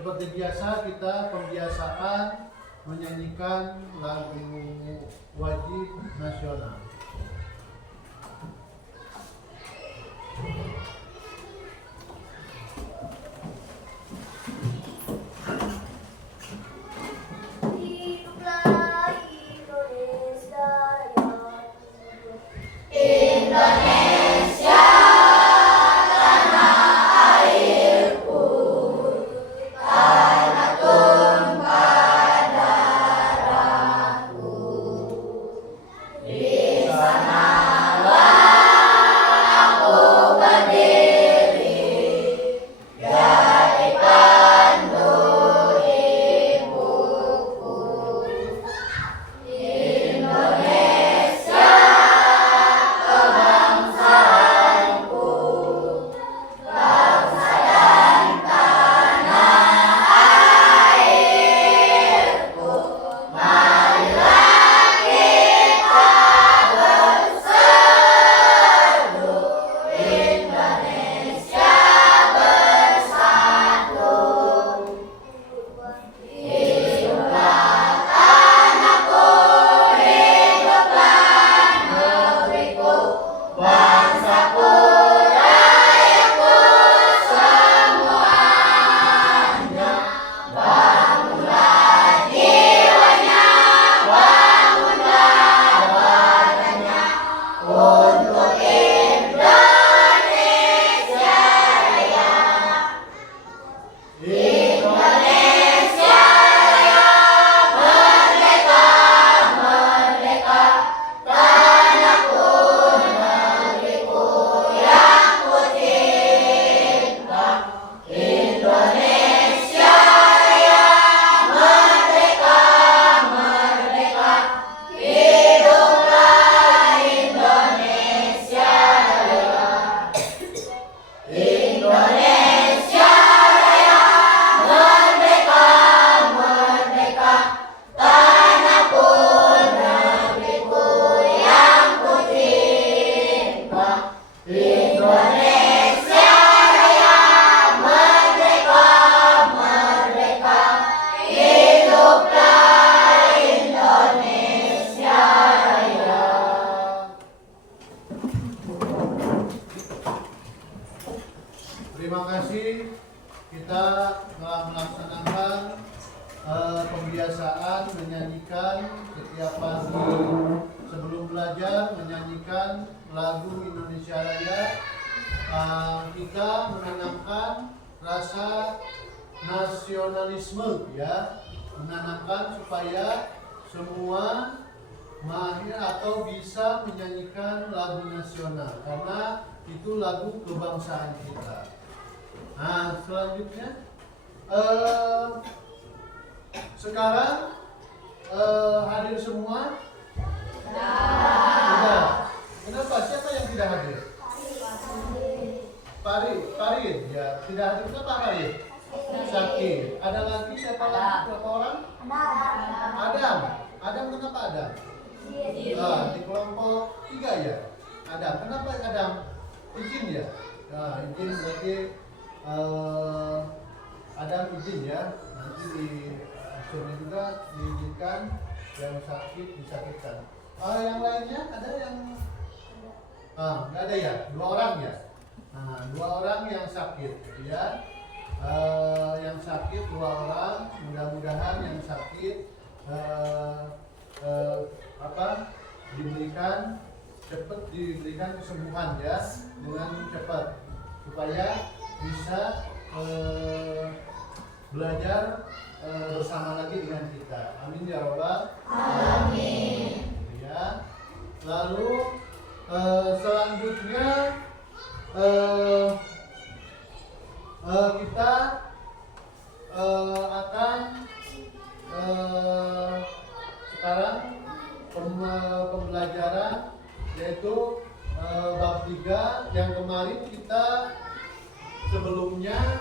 seperti biasa kita pembiasaan menyanyikan lagu wajib nasional. Terima kasih, kita telah melaksanakan pembiasaan menyanyikan setiap pagi sebelum belajar, menyanyikan lagu Indonesia Raya. Kita menanamkan rasa nasionalisme, ya, menanamkan supaya semua mahir atau bisa menyanyikan lagu nasional karena itu lagu kebangsaan kita. Nah, selanjutnya sekarang hadir semua? Tidak. Kenapa? Siapa yang tidak hadir? Farid, ya, tidak hadir. Kenapa Farid? Sakit. Ada lagi siapa lagi? Berapa orang? Adam, kenapa Adam? Di kelompok 3 ya. Adam, kenapa Adam? Izin ya. Nah, izin berarti Adam izin ya. Nanti di suruh juga diizinkan yang sakit disakitkan. Yang lainnya ada yang nggak ada ya? 2 orang ya. Nah, 2 orang yang sakit, ya. Yang sakit 2 orang. Mudah-mudahan yang sakit cepat diberikan kesembuhan ya dengan cepat supaya bisa belajar bersama lagi dengan kita. Amin ya Rabbal Amin. Ya. Lalu selanjutnya kita akan sekarang pembelajaran yaitu bab 3 yang kemarin kita sebelumnya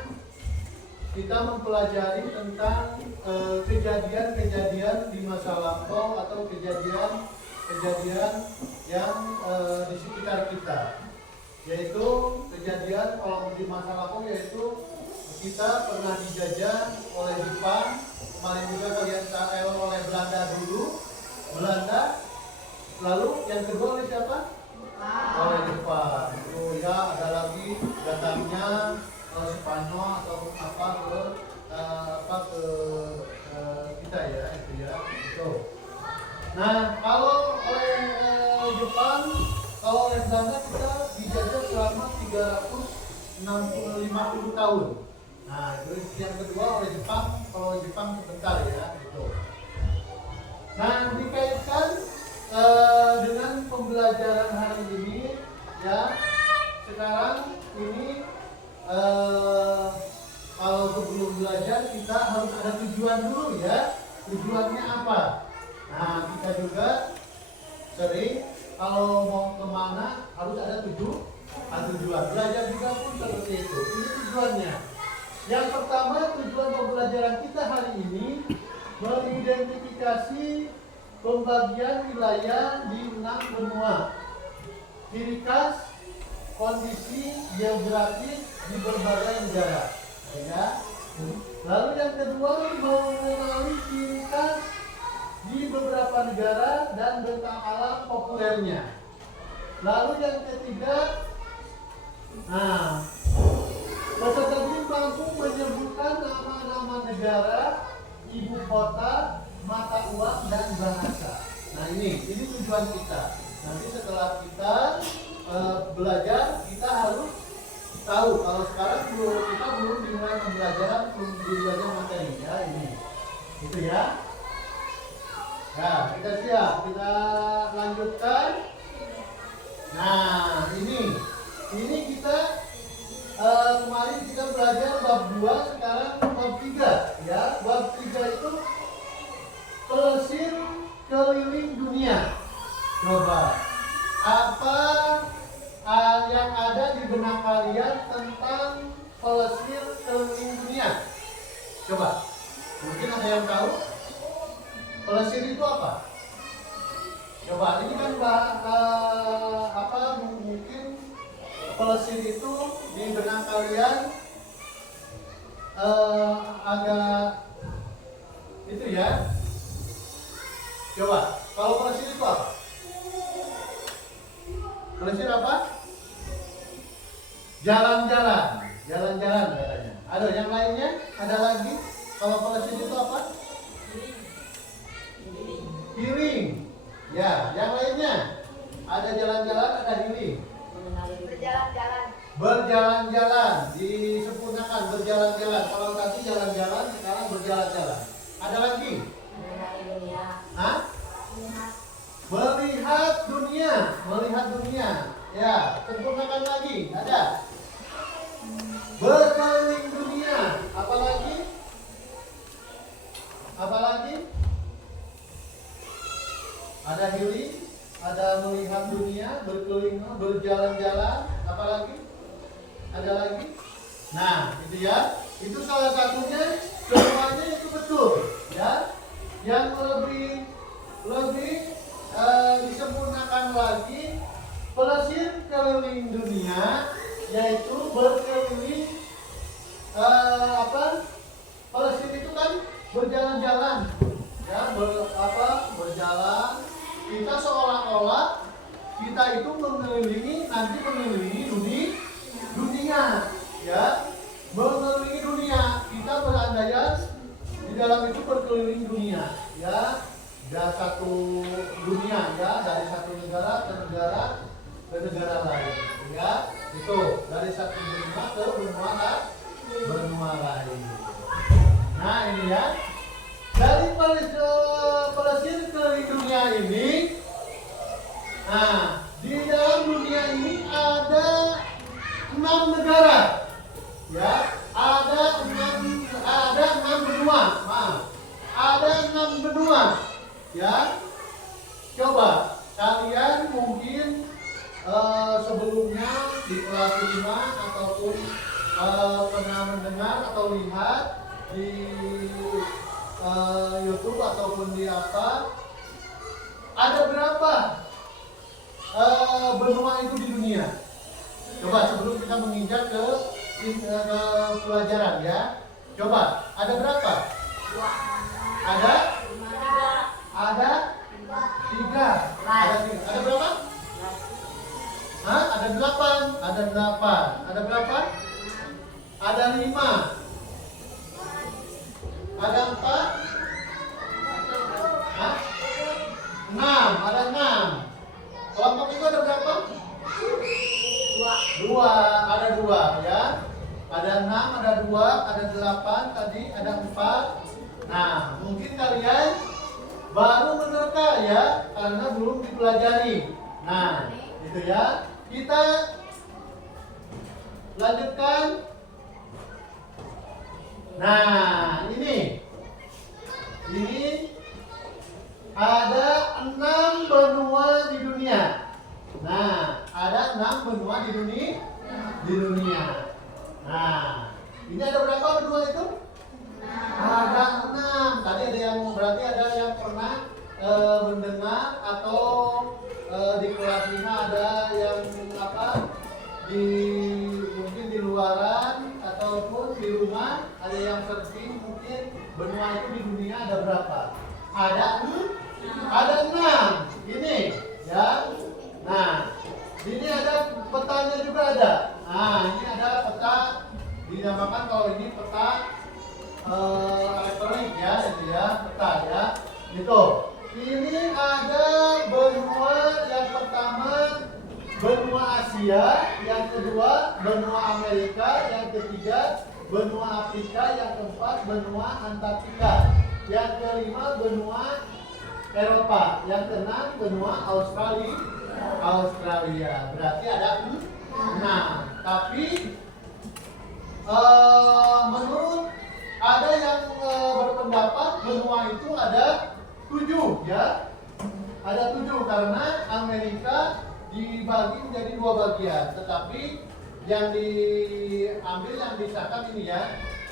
kita mempelajari tentang kejadian-kejadian di masa lampau atau kejadian-kejadian yang di sekitar kita, yaitu kejadian kalau di masa lampau yaitu kita pernah dijajah oleh Jepang, kemarin juga kalian tahu oleh Belanda dulu, Belanda, lalu yang kedua oleh siapa? Oleh Jepang. Itu ya, ada lagi datangnya Spanyol atau apa ke kita ya, itu ya, itu. Nah, kalau oleh Jepang, kalau oleh Belanda kita dijajah selama 350 tahun. Nah, terus yang kedua oleh Jepang, kalau Jepang sebentar ya, gitu. Nah, dikaitkan dengan pembelajaran hari ini, ya, sekarang ini kalau sebelum belajar kita harus ada tujuan dulu ya. Tujuannya apa? Nah, kita juga sering kalau mau kemana harus ada tujuan. Belajar juga pun seperti itu. Ini tujuannya. Yang pertama, tujuan pembelajaran kita hari ini mengidentifikasi pembagian wilayah di 6 benua, ciri khas, kondisi geografis di berbagai negara. Ya. Lalu yang kedua, mengenali ciri khas di beberapa negara dan bentang alam populernya. Lalu yang ketiga, peserta didik mampu menyebutkan nama-nama negara, ibu kota, mata uang dan bahasa. Nah ini tujuan kita. Nanti setelah kita belajar, kita harus tahu. Kalau sekarang kita belum dimulai pembelajaran, belum belajar materi ya ini. Itu ya. Nah, kita siap. Kita lanjutkan. Nah, ini kita kemarin kita belajar bab 2, sekarang bab 3 ya. Bab 3 itu pelesir keliling dunia. Coba apa yang ada di benak kalian tentang pelesir keliling dunia? Coba. Mungkin ada yang tahu? Pelesir itu apa? Coba, ini kan mungkin pelesir itu di benak kalian agak itu ya. Coba, kalau pelesir itu apa? Pelesir apa? Jalan-jalan katanya. Ada yang lainnya? Ada lagi? Kalau pelesir itu apa? Healing. Ya, yang lainnya ada jalan-jalan, ada healing. Berjalan-jalan, disempurnakan berjalan-jalan. Kalau tadi jalan-jalan, sekarang berjalan-jalan. Ada lagi? Hah? Melihat dunia. Ya, sempurnakan lagi. Ada. Berkeliling dunia. Apa lagi? Ada healing, ada melihat dunia, berkeliling, berjalan-jalan, apalagi? Ada lagi? Nah, itu ya. Itu salah satunya, semuanya itu betul, ya. Yang lebih disempurnakan lagi, pelesir keliling dunia, yaitu berkeliling pelesir itu kan berjalan-jalan, ya, berjalan. Kita seolah-olah kita itu mengelilingi dunia, ya, mengelilingi dunia. Kita berandai di dalam itu berkeliling dunia, ya, dari satu dunia, ya, dari satu negara ke negara lain, ya, itu dari satu benua ke benua lain. Nah ini ya. Dari pelesir keliling dunia ini, nah di dalam dunia ini ada 6 negara, ya, ada 6 benua, ada 6 benua, ya. Coba kalian mungkin sebelumnya di kelas 5 ataupun pernah mendengar atau lihat di YouTube ataupun di apa, ada berapa benua itu di dunia? Coba sebelum kita menginjak ke pelajaran ya. Coba, ada berapa? Ada? Ada? 3. Ada berapa? Hah? Ada 8. Ada 8. Ada berapa? Ada 5. Ada 4. Hah? 6. Ada 6. Kelompok itu ada berapa? 2. Ada 2 ya. Ada 6, ada 2, ada 8, tadi ada 4. Nah, mungkin kalian baru menerka ya, karena belum dipelajari. Nah, itu ya. Kita lanjutkan. Nah, ini ada 6 benua di dunia. Nah, ada 6 benua di dunia. Nah, ini ada berapa benua itu? Ada 6. Tadi ada yang berarti ada yang pernah mendengar atau di kelas 5 ada yang mungkin di luaran ataupun di rumah ada yang searching mungkin benua itu di dunia ada berapa? Ada 6. Ini ya. Nah, ini ada petanya juga ada. Nah, ini ada peta, dinamakan kalau ini peta elektronik ya, itu ya, peta ya. Itu. Ini ada benua yang pertama benua Asia, yang kedua benua Amerika, yang ketiga benua Afrika, yang keempat benua Antartika, yang kelima benua Eropa, yang keenam benua Australia. Berarti ada 6. Tapi menurut ada yang berpendapat benua itu ada 7 ya. Ada 7 karena Amerika dibagi menjadi 2 bagian. Tetapi yang diambil yang disahkan ini ya.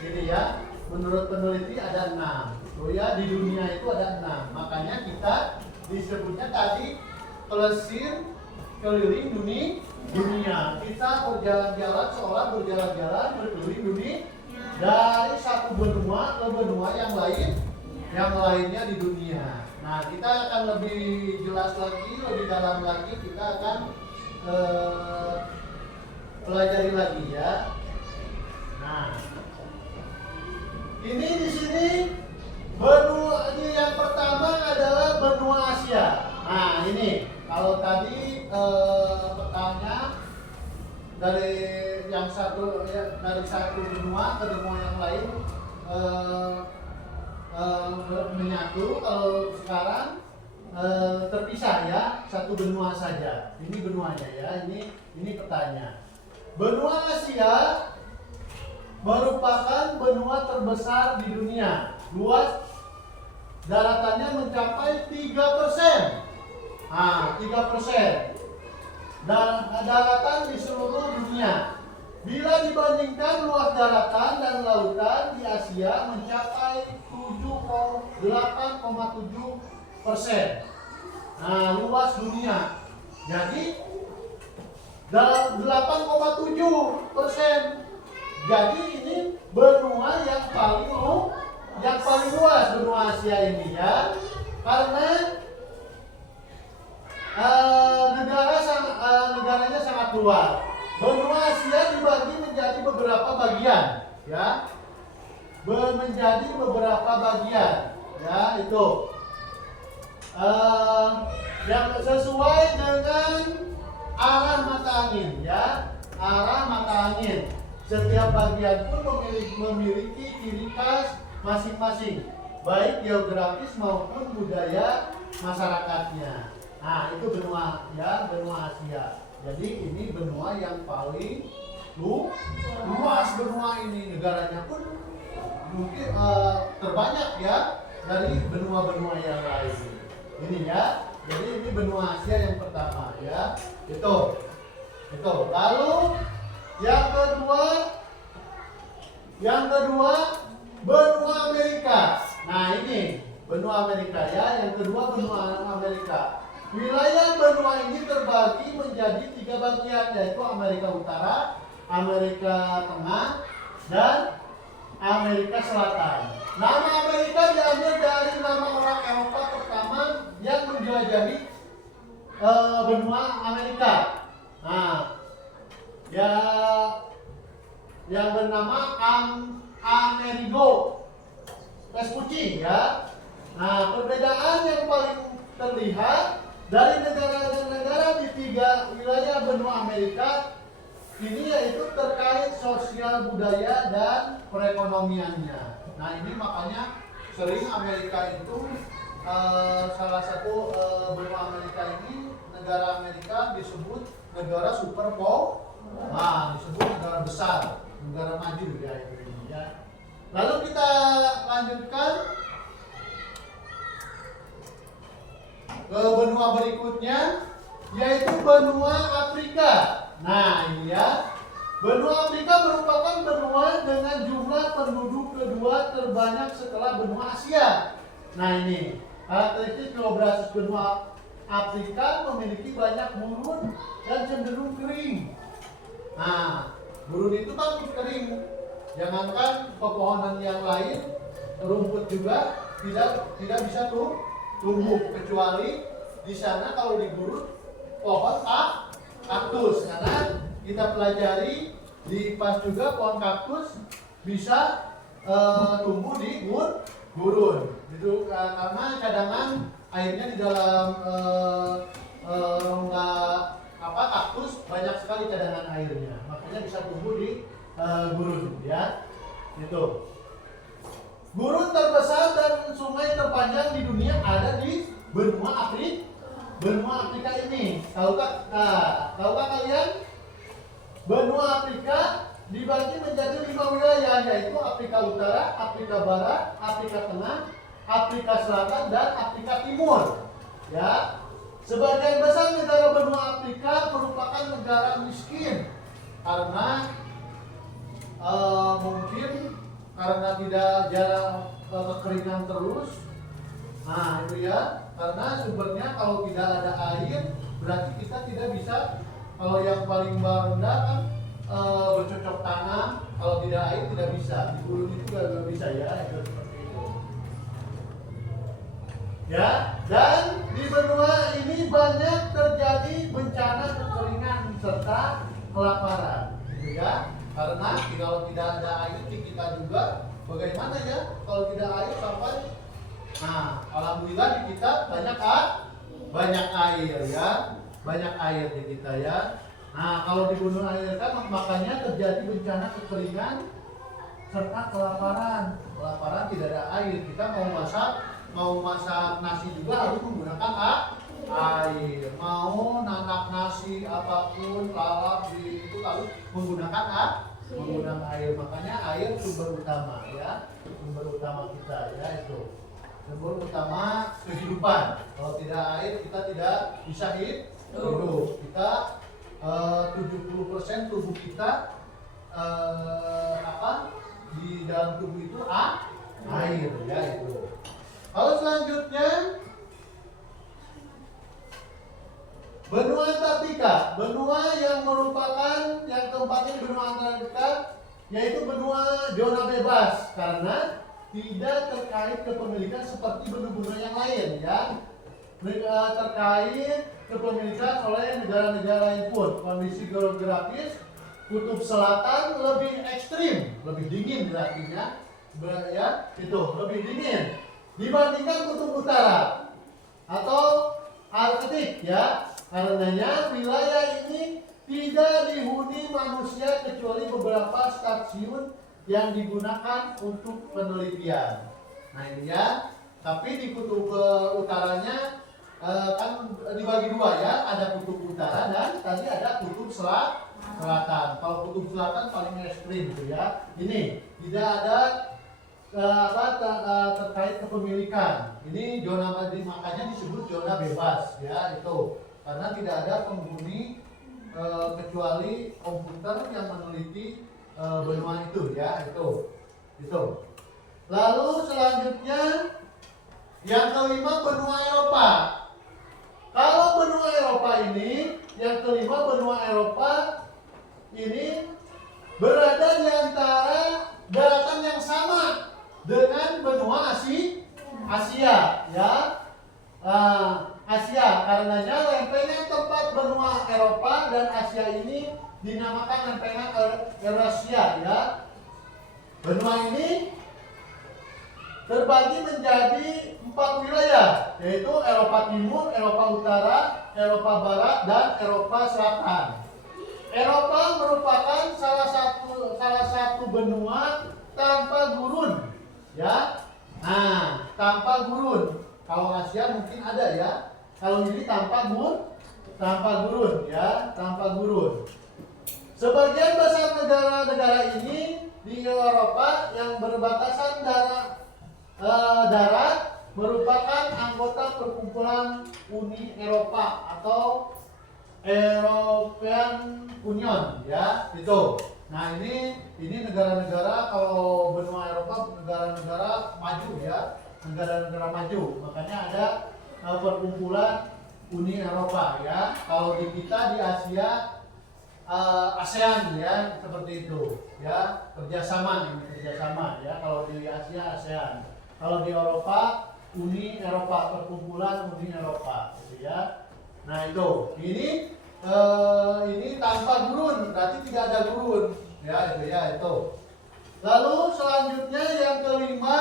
Ini ya. Menurut peneliti ada 6. Oh ya, di dunia itu ada 6. Makanya kita disebutnya tadi pelesir keliling dunia. Kita berjalan-jalan seolah berjalan-jalan berkeliling dunia dari satu benua ke benua yang lainnya di dunia. Nah, kita akan lebih jelas lagi, lebih dalam lagi, kita akan pelajari lagi ya. Nah, ini di sini benua ini yang pertama adalah benua Asia. Nah, ini kalau tadi petanya dari yang satu ya, dari satu benua ke benua yang lain menyatu. Kalau sekarang terpisah ya, satu benua saja. Ini benuanya ya, ini petanya. Benua Asia merupakan benua terbesar di dunia. Luas daratannya mencapai 3%. Nah, 3%. Dan daratan di seluruh dunia. Bila dibandingkan luas daratan dan lautan di Asia mencapai 8,7%. Nah, luas dunia. Jadi 8,7%. Jadi ini benua yang paling luas benua Asia ini ya. Karena negaranya sangat luas. Benua Asia dibagi menjadi beberapa bagian ya. Menjadi beberapa bagian ya, itu yang sesuai dengan arah mata angin ya, arah mata angin. Setiap bagian pun memiliki ciri khas masing-masing, baik geografis maupun budaya masyarakatnya. Nah, itu benua ya, benua Asia. Jadi ini benua yang paling luas benua ini. Negaranya pun mungkin terbanyak ya dari benua-benua yang lain. Ini ya. Jadi ini benua Asia yang pertama ya. Itu. Lalu yang kedua benua Amerika. Nah, ini benua Amerika ya. Yang kedua benua Amerika. Wilayah benua ini terbagi menjadi 3 bagian, yaitu Amerika Utara, Amerika Tengah, dan Amerika Selatan. Nama Amerika diambil dari nama orang Eropa pertama yang menjelajahi benua Amerika. Nah, ya yang bernama Amerigo Vespucci ya. Nah, perbedaan yang paling terlihat dari negara-negara di 3 wilayah benua Amerika ini yaitu terkait sosial budaya dan perekonomiannya. Nah, ini makanya sering Amerika itu salah satu benua Amerika ini, negara Amerika disebut negara superpower. Nah, disebut negara besar, negara maju ya ini ya. Lalu kita lanjutkan ke benua berikutnya, yaitu benua Afrika. Nah, ini ya. Benua Afrika merupakan benua dengan jumlah penduduk kedua terbanyak setelah benua Asia. Nah, ini karakteristik geografis benua Afrika memiliki banyak gurun dan cenderung kering. Nah, gurun itu kan kering. Jangankan pepohonan yang lain, rumput juga tidak bisa tumbuh, kecuali di sana kalau di gurun pohon kaktus, karena kita pelajari di PAS juga pohon kaktus bisa tumbuh di gurun gitu, karena cadangan airnya di dalam rongga kaktus banyak sekali cadangan airnya, makanya bisa tumbuh di gurun ya. Itu gurun terbesar dan sungai terpanjang di dunia ada di benua Afrika ini. Tahukah kalian? Benua Afrika dibagi menjadi 5 wilayah, yaitu Afrika Utara, Afrika Barat, Afrika Tengah, Afrika Selatan, dan Afrika Timur. Ya, sebagian besar negara benua Afrika merupakan negara miskin karena mungkin karena tidak jarang kekeringan terus. Nah, itu ya, karena sumbernya kalau tidak ada air berarti kita tidak bisa. Kalau yang paling rendah kan bercocok tanam, kalau tidak air tidak bisa. Di gurun itu tidak bisa ya, itu seperti itu. Ya, dan di benua ini banyak terjadi bencana kekeringan serta kelaparan, gitu ya. Karena kalau tidak ada air di kita juga, bagaimana ya kalau tidak air sampai. Nah, alhamdulillah di kita banyak air ya. Banyak air di kita ya. Nah, kalau di gunung air kan makanya terjadi bencana kekeringan serta kelaparan. Kelaparan tidak ada air. Kita mau masak nasi juga harus menggunakan air. Mau nanak nasi apapun lalap itu harus menggunakan air. Makanya air sumber utama ya. Sumber utama kita ya itu. Sumber utama kehidupan. Kalau tidak air kita tidak bisa hidup. Kita 70% tubuh kita di dalam tubuh itu air ya itu. Kalau selanjutnya benua Antartika, benua yang merupakan yang keempatnya benua Antartika, yaitu benua zona bebas karena tidak terkait kepemilikan seperti benua-benua yang lain ya. Terkait kepemilikan oleh negara-negara lain pun. Kondisi geografis kutub selatan lebih ekstrim, lebih dingin artinya ya, itu lebih dingin dibandingkan kutub utara atau Arktik ya. Karenanya wilayah ini tidak dihuni manusia kecuali beberapa stasiun yang digunakan untuk penelitian. Nah ini ya. Tapi di kutub utaranya kan dibagi dua ya, ada kutub utara dan tadi ada kutub selatan. Kalau kutub selatan paling ekstrim gitu ya. Ini tidak ada terkait kepemilikan. Ini zona, makanya disebut zona bebas ya itu. Karena tidak ada penghuni kecuali komputer yang meneliti benua itu ya itu. Lalu selanjutnya yang kelima benua Eropa. Kalau benua Eropa ini, yang kelima benua Eropa ini berada di antara daratan yang sama dengan benua Asia, ya. Asia, karenanya lempengan tempat benua Eropa dan Asia ini dinamakan lempengan Eurasia, ya. Benua ini terbagi menjadi 4 wilayah, yaitu Eropa Timur, Eropa Utara, Eropa Barat, dan Eropa Selatan. Eropa merupakan salah satu benua tanpa gurun, ya. Nah, tanpa gurun. Kalau Asia mungkin ada, ya. Kalau ini tanpa gurun, ya, tanpa gurun. Sebagian besar negara-negara ini di Eropa yang berbatasan darat merupakan anggota perkumpulan Uni Eropa atau European Union, ya, itu. Nah, ini negara-negara, kalau benua Eropa negara-negara maju, ya, negara-negara maju. Makanya ada perkumpulan Uni Eropa, ya. Kalau di kita di Asia ASEAN, ya, seperti itu, ya, kerjasama, ya. Kalau di Asia ASEAN, kalau di Eropa Uni Eropa, perkumpulan Uni Eropa, gitu, ya. Nah, itu ini tanpa gurun, berarti tidak ada gurun, ya, itu, ya, itu. Lalu selanjutnya yang kelima,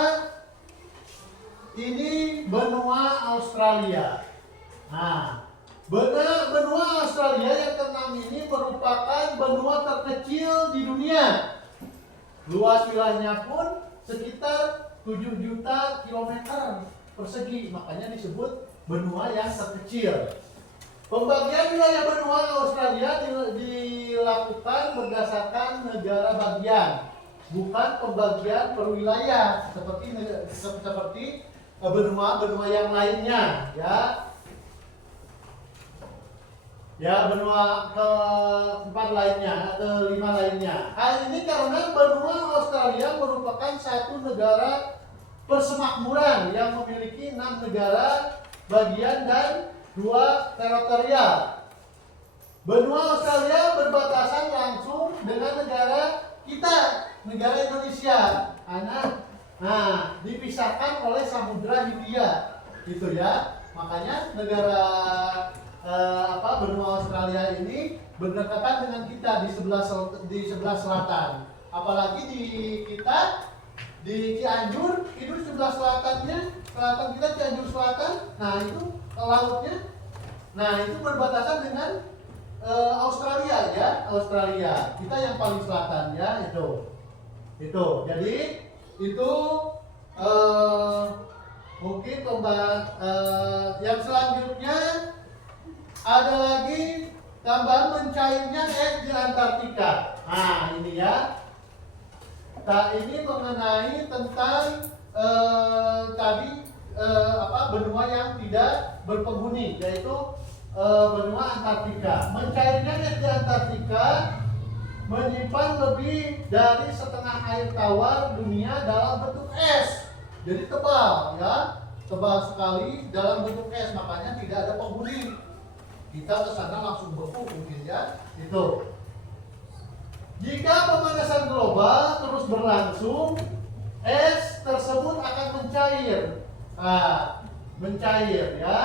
ini benua Australia. Nah, benua Australia yang keenam ini merupakan benua terkecil di dunia. Luas wilayahnya pun sekitar 7 juta kilometer persegi, makanya disebut benua yang terkecil. Pembagian wilayah benua Australia dilakukan berdasarkan negara bagian, bukan pembagian per wilayah seperti benua yang lainnya, ya. Ya, benua keempat lainnya, kelima lainnya. Hal ini karena benua Australia merupakan satu negara persemakmuran yang memiliki 6 negara bagian dan 2 teritorial. Benua Australia berbatasan langsung dengan negara kita, negara Indonesia. Nah, dipisahkan oleh Samudra Hindia, gitu, ya. Makanya negara benua Australia ini berdekatan dengan kita di sebelah selatan. Apalagi di kita di Cianjur itu sebelah selatan kita Cianjur Selatan. Nah, itu lautnya. Nah, itu berbatasan dengan Australia, ya, Australia. Kita yang paling selatan, ya, itu. Jadi itu mungkin yang selanjutnya ada lagi tambahan mencairnya es di Antartika. Nah, ini, ya. Ini mengenai tentang benua yang tidak berpenghuni, yaitu benua Antartika. Mencairnya es di Antartika menyimpan lebih dari setengah air tawar dunia dalam bentuk es. Jadi tebal, ya, tebal sekali dalam bentuk es, makanya tidak ada penghuni. Kita ke sana langsung beku mungkin, ya, itu. Jika pemanasan global terus berlangsung, es tersebut akan mencair. Ya.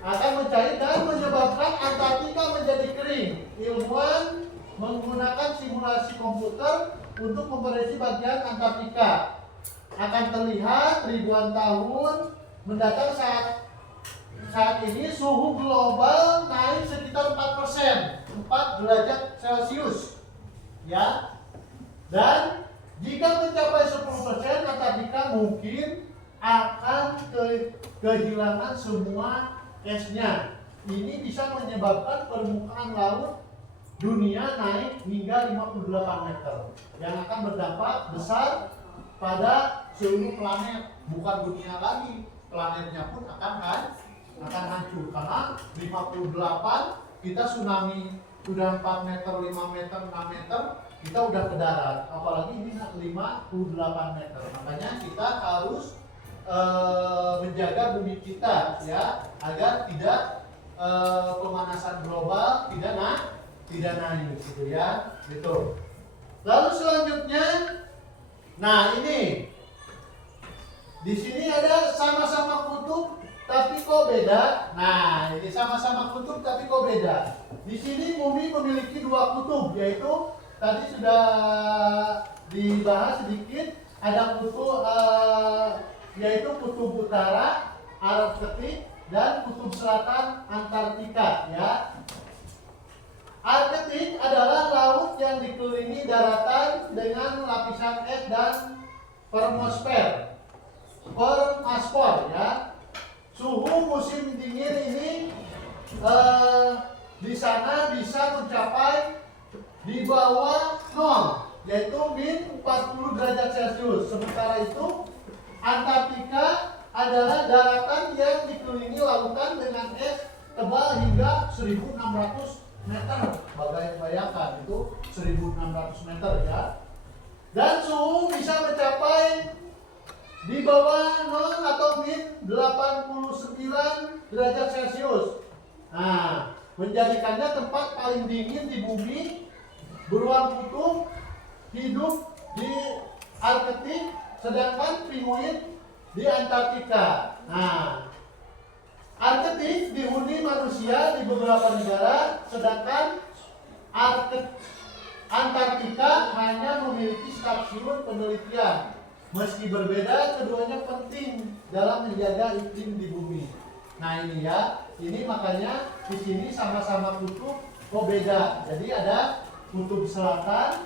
Akan mencair dan menyebabkan Antartika menjadi kering. Ilmuwan menggunakan simulasi komputer untuk memprediksi bagian Antartika. Akan terlihat ribuan tahun mendatang saat ini suhu global naik sekitar 4%, 4 derajat Celcius, ya. Dan jika mencapai 10%, Antartika mungkin akan kehilangan semua esnya. Ini bisa menyebabkan permukaan laut dunia naik hingga 58 meter yang akan berdampak besar pada seluruh planet, bukan dunia lagi, planetnya pun akan hancur karena 58 kita tsunami sudah 4 meter, 5 meter, 6 meter, kita udah ke darat, apalagi ini 58 meter. Makanya kita harus menjaga bumi kita, ya, agar tidak pemanasan global tidak tidak naik gitu ya, gitu. Lalu selanjutnya, nah ini di sini ada sama-sama kutub tapi kok beda. Nah ini sama-sama kutub tapi kok beda. Di sini bumi memiliki dua kutub, yaitu tadi sudah dibahas sedikit, ada kutub yaitu kutub utara Arktik dan kutub selatan Antartika ya. Arktik adalah laut yang dikelilingi daratan dengan lapisan es dan permosfer ya. Suhu musim dingin ini di sana bisa mencapai di bawah 0, yaitu min 40 derajat Celcius. Sementara itu Antartika adalah daratan yang dikelilingi lautan dengan es tebal hingga 1.600 meter. Bayangkan itu 1.600 meter ya. Dan suhu bisa mencapai di bawah 0 atau min 89 derajat Celcius. Nah, menjadikannya tempat paling dingin di bumi. Beruang kutub hidup di Arktik, sedangkan pinguin di Antartika. Nah, Arktik dihuni manusia di beberapa negara, sedangkan Antartika hanya memiliki stasiun penelitian. Meski berbeda, keduanya penting dalam menjaga iklim di bumi. Nah ini ya, ini makanya di sini sama-sama kutub kok beda. Jadi ada kutub selatan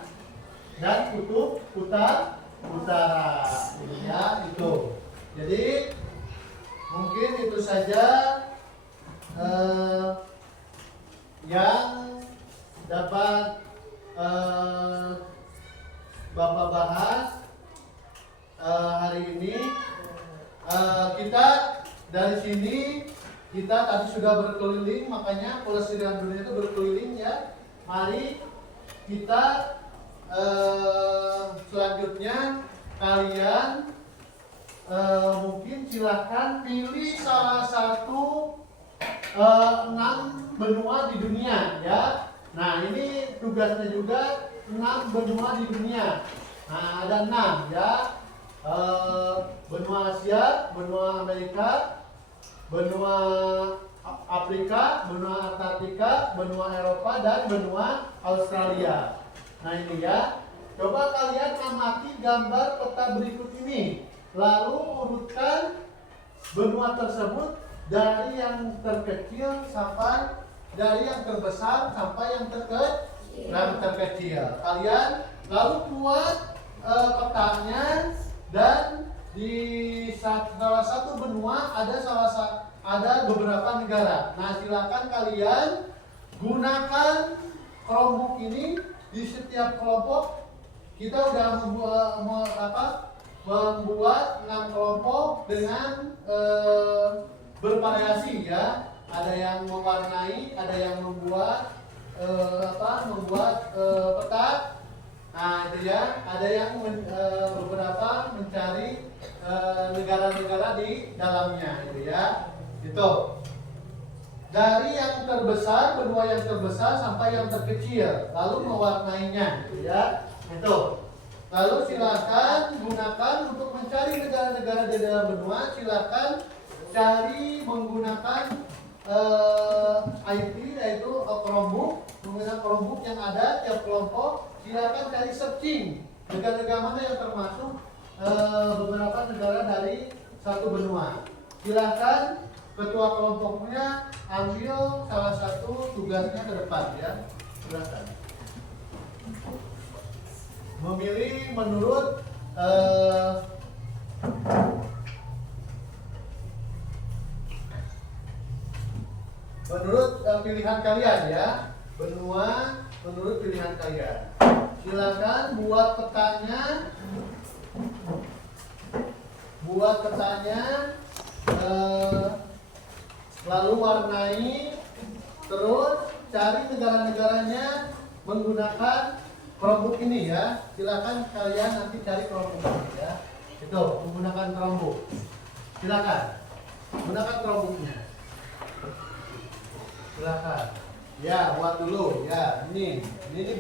dan kutub utara. Ini ya itu. Jadi mungkin itu saja yang dapat Bapak bahas hari ini. Kita dari sini kita tadi sudah berkeliling, makanya pelestarian dunia itu berkeliling ya. Mari kita selanjutnya kalian mungkin silahkan pilih salah satu 6 benua di dunia ya. Nah ini tugasnya juga 6 benua di dunia. Nah ada 6 ya. Benua Asia, benua Amerika, benua Afrika, benua Antartika, benua Eropa, dan benua Australia. Nah ini ya, coba kalian amati gambar peta berikut ini, lalu urutkan benua tersebut dari yang terkecil sampai dari yang terbesar sampai yang terkecil. Kalian lalu buat petanya, dan di salah satu benua ada beberapa negara. Nah silakan kalian gunakan kelompok ini. Di setiap kelompok kita udah membuat 6 kelompok dengan bervariasi ya. Ada yang mewarnai, ada yang membuat peta. Nah itu ya, ada yang beberapa mencari negara-negara di dalamnya itu ya. Itu dari yang terbesar, benua yang terbesar sampai yang terkecil, lalu mewarnainya gitu ya. Itu. Lalu silakan gunakan untuk mencari negara-negara di dalam benua, silakan cari menggunakan IT, yaitu Chromebook. Menggunakan Chromebook yang ada tiap kelompok, silakan cari searching negara-negara mana yang termasuk beberapa negara dari satu benua. Silakan ketua kelompoknya ambil salah satu tugasnya ke depan ya. Silakan memilih menurut pilihan kalian ya. Benua menurut pilihan kalian. Silakan buat petanya. Lalu warnai, terus cari negara-negaranya menggunakan Chromebook ini ya. Silakan kalian nanti cari Chromebook ini ya. Itu menggunakan Chromebook. Silakan gunakan Chromebooknya. Silakan. Ya, buat dulu. Ya, ini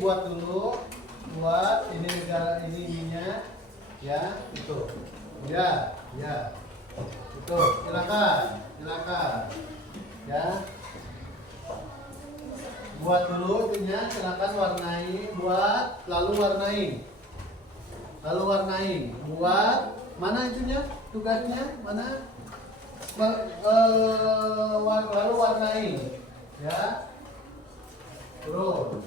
buat dulu. Buat ini negara ininya. Ya, itu. Ya, ya. Itu, silakan. Silakan. Ya. Buat dulu itunya, silakan warnai, buat lalu warnai. Lalu warnai. Buat mana itunya? Tugasnya mana? Lalu warnai. Ya. Terus.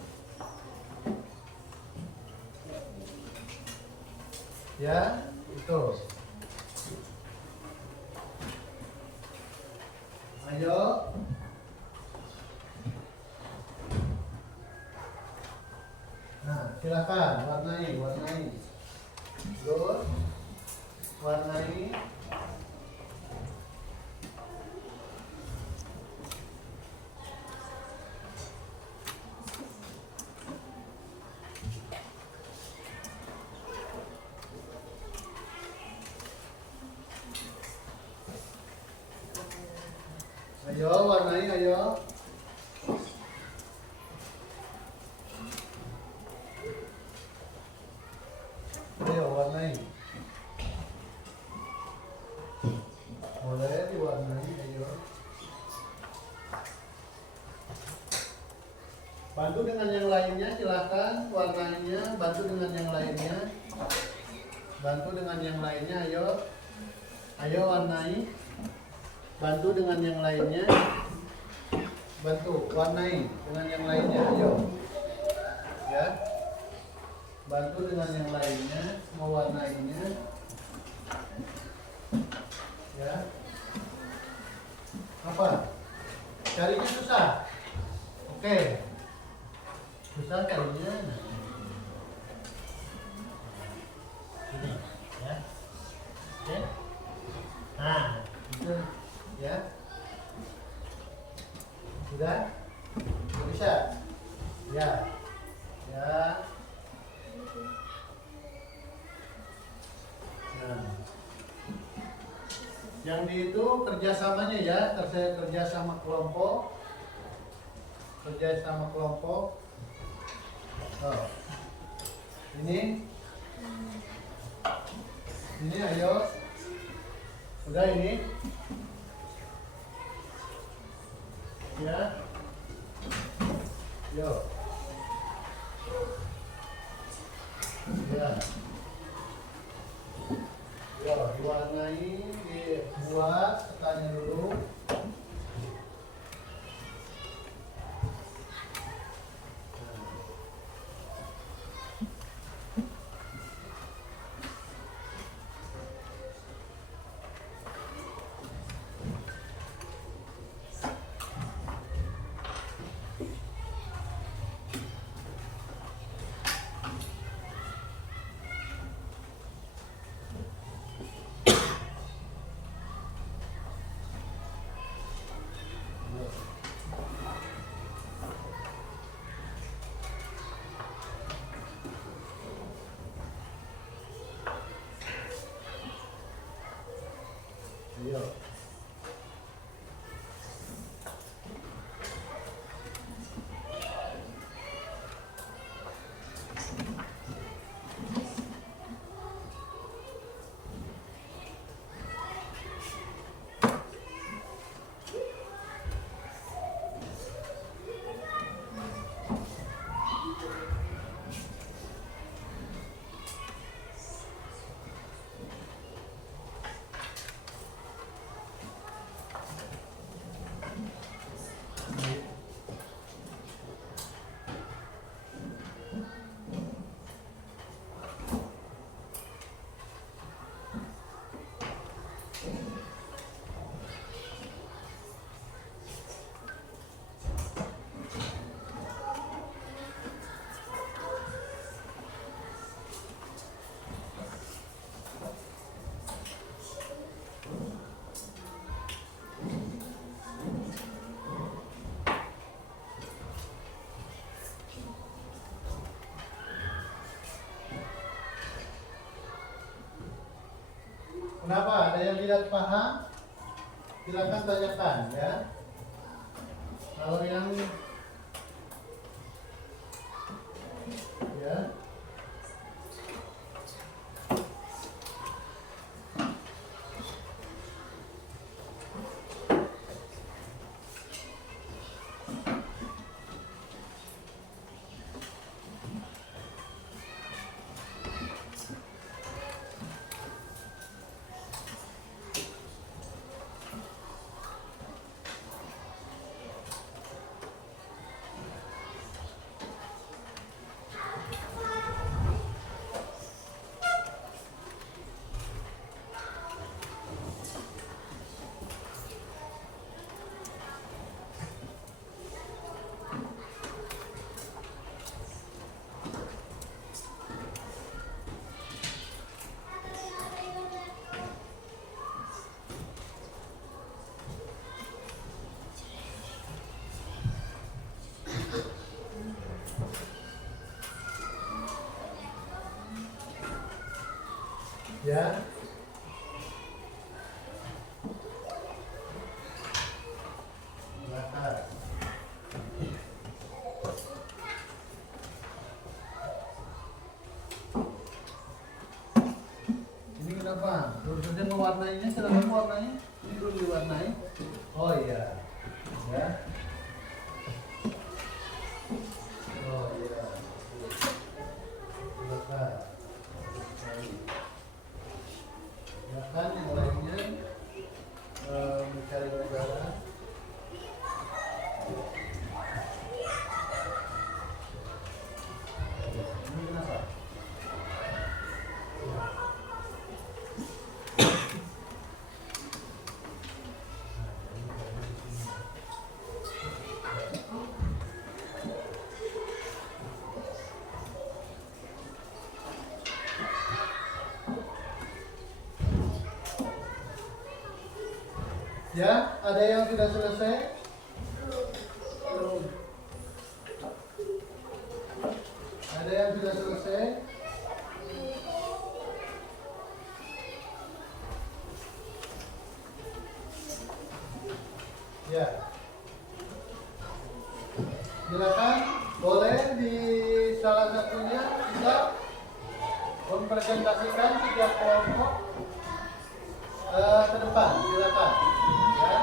Ya, itu. Ayo. Nah, silakan warnai, warnai. Terus warnai. Ayo warnai, ayo. Ayo warnai. Boleh diwarnai, ayo. Bantu dengan yang lainnya, silakan warnainya. Bantu dengan yang lainnya. Bantu dengan yang lainnya, ayo. Ayo warnai. Bantu dengan yang lainnya. Bantu warnai dengan yang lainnya, ayo. Ya. Bantu dengan yang lainnya mewarnainya. Ya. Apa? Carinya susah. Oke. Susah carinya. Ini, ya. Oke. Nah, itu ya. Sudah? Sudah bisa? Ya. Ya. Nah. Yang di itu kerjasamanya ya, kerja sama kelompok. Kerja sama kelompok. Oh. Ini ayo. Udah ini. Ya. Yo. Ya. Yo, diwarnai, dibuat petanya dulu. Ayo. Kenapa? Ada yang tidak paham? Silakan tanyakan ya. Kalau yang Ya. Silakan. Ini kenapa? Terus saja mewarnainya, silahkan mewarnai. Ini belum diwarnai. Oh iya. Ya. Oh iya. Silakan. Silakan yang lainnya mencari negara. Ini kenapa? Ya, ada yang sudah selesai? Belum. Ada yang sudah selesai? Ya. Silakan, boleh di salah satunya kita mempresentasikan setiap kelompok ke depan. Silakan. Ya,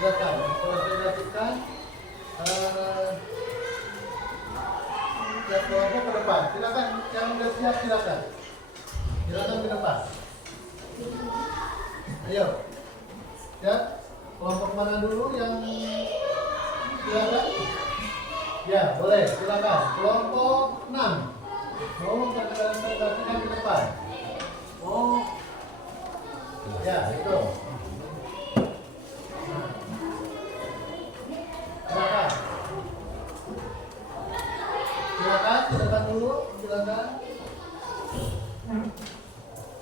silakan mempresentasikan setiap kelompok ke depan. Silakan, yang sudah siap silakan. Silakan ke depan. Ayo. Ya, kelompok mana dulu yang silakan? Ya, boleh, silakan. Kelompok 6. Mau mempresentasikan ke depan. Oh. Ya, itu. Nah. Silakan. Silakan dulu, silakan.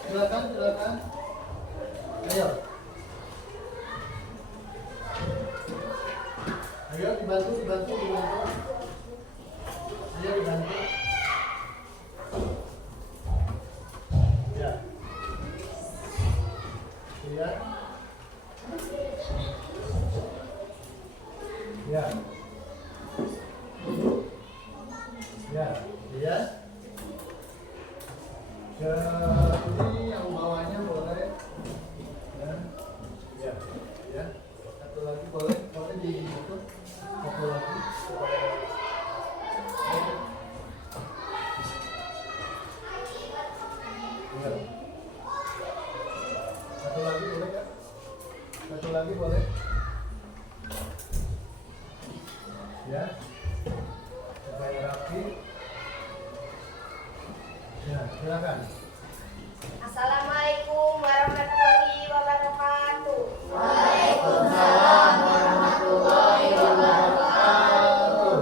Silakan. Ayo. Ayo dibantu. Ayo dibantu. Ya. Lihat. Ya. Ya, lihat. Ini yang bawahnya boleh. Ya. Satu lagi boleh di itu. Satu lagi. Ya. Satu lagi boleh kan? Satu lagi boleh. Ya. Supaya rapi. Ya, silakan. Assalamualaikum warahmatullahi wabarakatuh. Waalaikumsalam warahmatullahi wabarakatuh.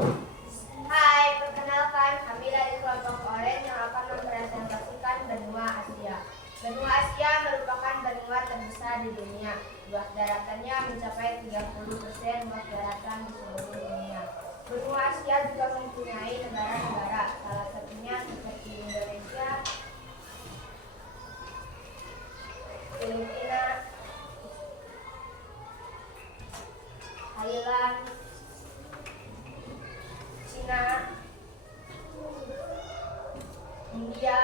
Hai, perkenalkan kami dari kelompok Orange yang akan mempresentasikan benua Asia. Benua Asia merupakan benua terbesar di dunia. Luas daratannya mencapai 30% luas daratan di seluruh dunia. Benua Asia juga mempunyai negara-negara, salah satunya seperti Indonesia, Filipina, Thailand, Cina, India,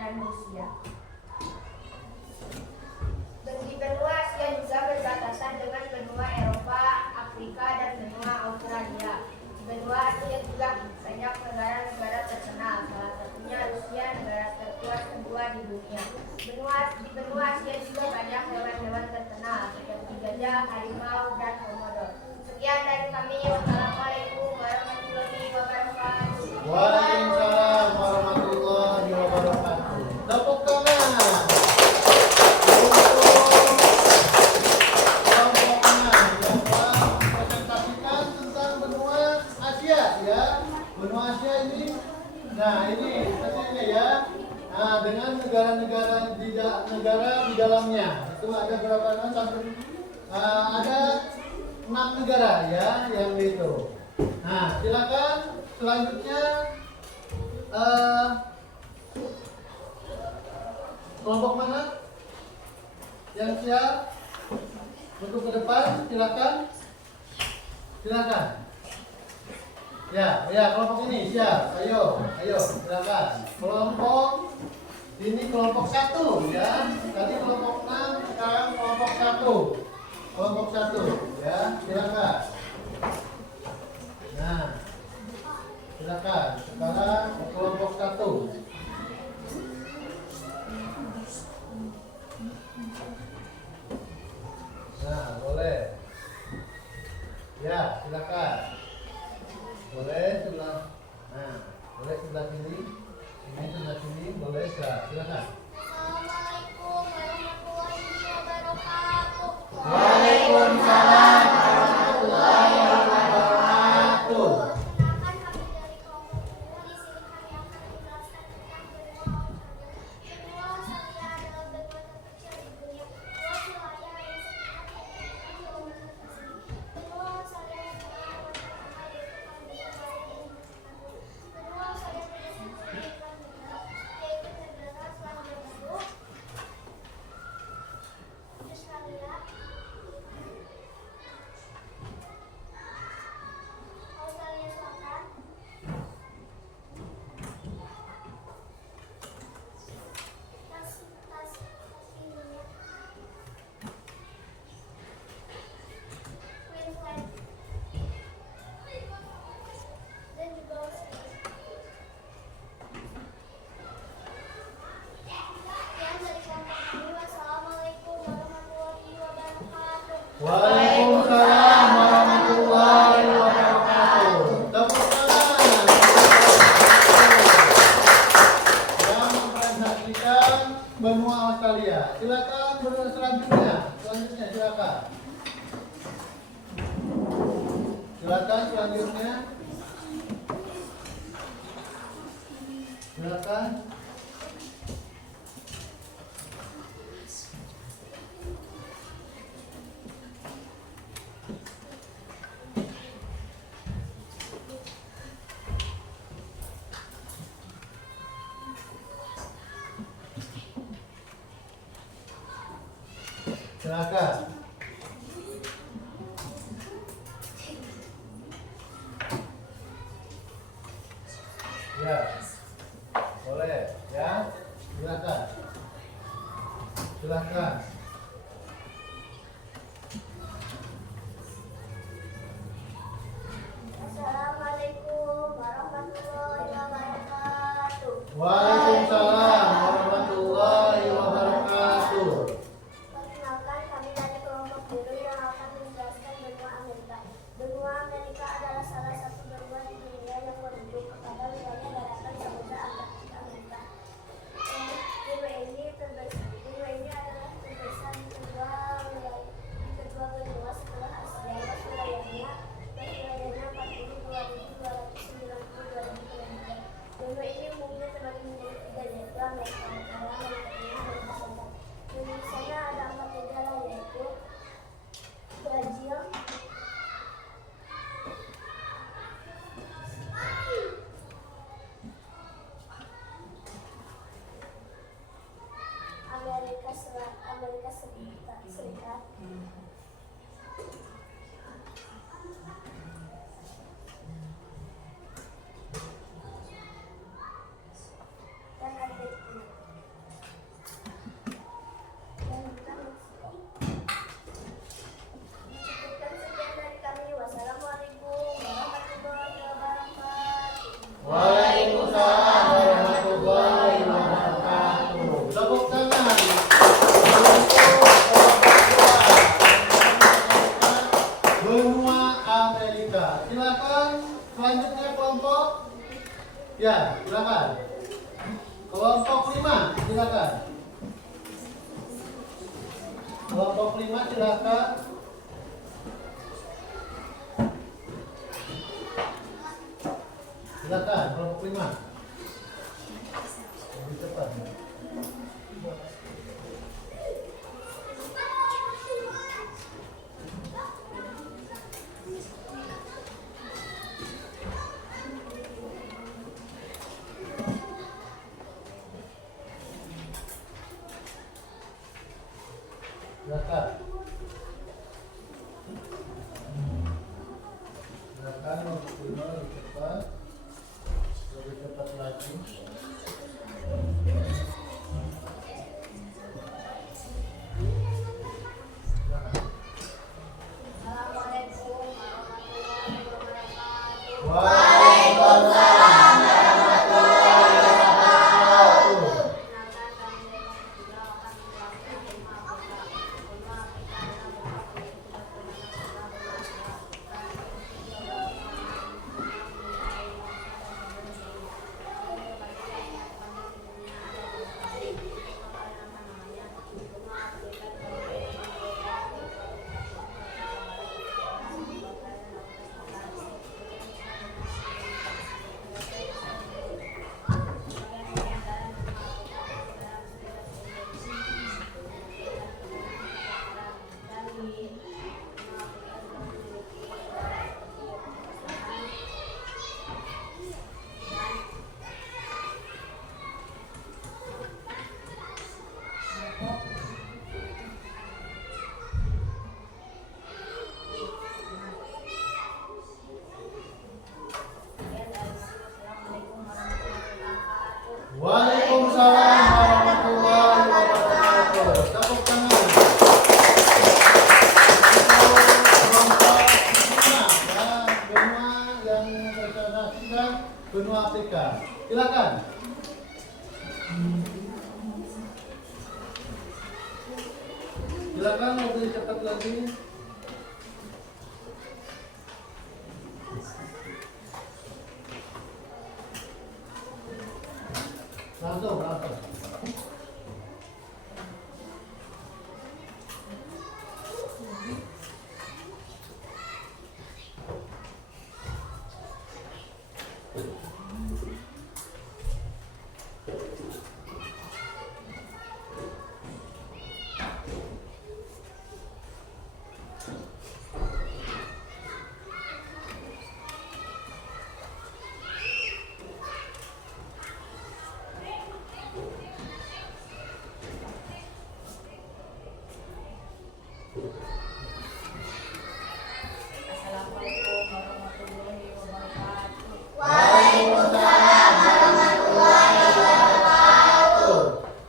dan Rusia. Di benua Asia juga berbatasan dengan benua Eropa, Afrika, dan benua Australia. Di benua Asia juga banyak negara-negara terkenal, salah satunya Rusia, negara tertua kedua di dunia. Di benua Asia juga banyak hewan-hewan terkenal seperti gajah, harimau, dan komodo. Sekian dari kami. Wassalamualaikum warahmatullahi wabarakatuh. Waalaikumsalam warahmatullahi wabarakatuh. Tepuk tangan. Nah ini hasilnya ya. Nah dengan negara-negara di dalamnya itu ada berapa sampai ada 6 negara ya yang itu. Nah silakan selanjutnya Kelompok mana? Yang siap untuk ke depan, silakan. Silakan. Ya, kelompok ini siap. Ayo, silakan. Kelompok ini kelompok 1 ya. Tadi kelompok 6, sekarang kelompok 1. Kelompok 1 ya, silakan. Nah, silakan. Sekarang kelompok 1. Nah, boleh. Ya, silakan. Boleh sebelah. Nah, boleh sebelah sini. Ini sebelah sini, boleh silakan. Assalamualaikum warahmatullahi wabarakatuh. Waalaikumsalam warahmatullahi wabarakatuh. Perkenalkan kami dari kelompok 2. Di sini kami akan menjelaskan tentang benua Australia. Benua Australia adalah benua terkecil di dunia. Luas wilayah yang sekitar 3 kilometer persegi. Benua Australia memiliki warna utama yaitu karbon lain. Benua Australia berasal dari lingkungan negara, yaitu negara Selandia Baru, Australia, Australia Selatan, Tasmania, Queensland, dan juga Australia. Sekian dari kelompok kami. Wassalamualaikum warahmatullahi wabarakatuh. Waalaikumsalam warahmatullahi wabarakatuh. Tepuk tangan. Yang mempresentasikan benua Australia. Silakan benua selanjutnya. Silakan. Silakan selanjutnya. Silakan. Silakan. Ya. Boleh, ya. Silakan. Silakan. Assalamualaikum warahmatullahi wabarakatuh. Waalaikumsalam warahmatullahi wabarakatuh. Perkenalkan kami dari kelompok biru yang akan menjelaskan benua Amerika. Benua Amerika adalah salah satu benua di dunia yang merujuk kepada wilayah daratan Samudra Atlantik Amerika. Benua ini adalah terbesar di kedua benua setelah Asia. Wilayahnya 42.292 km. Benua ini umumnya terbagi menjadi 3, yaitu Amerika Utara, Amerika Tengah, dan Pacific. Indonesia ada 4 negara, yaitu Brazil, Amerika Serikat, dan Argentina, dan juga Meksiko. Cukupkan sekian dari kami. Wassalamualaikum warahmatullahi wabarakatuh. Waalaikumsalam warahmatullahi wabarakatuh. Tepuk tangan. Benua Amerika. Silakan selanjutnya kelompok. Ya, silakan. Kelompok 5, silakan. Kelompok 5, silakan. Silakan, kelompok 5. Lebih cepat. Silakan. Silakan untuk Bruno lebih cepat lagi. Assalamualaikum warahmatullahi wabarakatuh. Waalaikumsalam warahmatullahi wabarakatuh. Perkenalkan, kami dari kelas 3 akan menjelaskan tema Afrika. Tema Afrika adalah benua yang sudah pernah Waalaikumsalam warahmatullahi wabarakatuh. Tepuk tangan. Benua yang terpresentasikan benua Afrika. Silakan. Silakan lebih cepat lagi. Langsung. Assalamualaikum warahmatullahi wabarakatuh. Waalaikumsalam warahmatullahi wabarakatuh.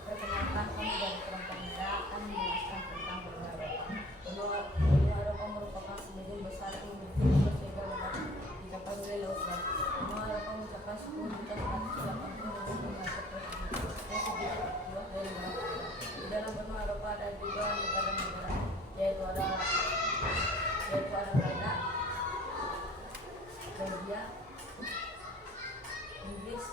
Perkenalkan, kami dari kelompok muda akan menjelaskan tentang benua Eropa. Benua Eropa merupakan sebagian besar yang sehingga dapat dicapai oleh laut Baltik. Benua Eropa mencapai 10.180.000 km², luas dari barat. Di dalam benua Eropa ada juga negara-negara, yaitu ada Kanada, Belgia, Inggris,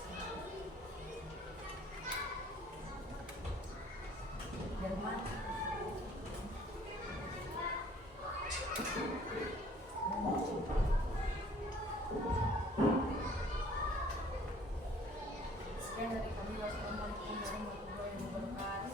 Jerman, sekian dari kami. Wassalamualaikum warahmatullahi wabarakatuh.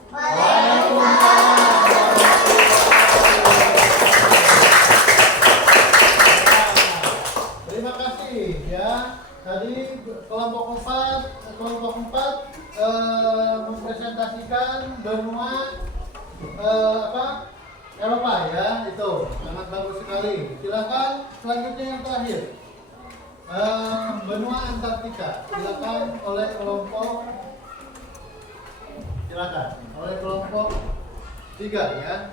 Terima kasih ya. Tadi kelompok 4 mempresentasikan benua Eropa ya, itu sangat bagus sekali. Silakan selanjutnya yang terakhir. Benua Antartika. Silakan oleh kelompok 3 ya.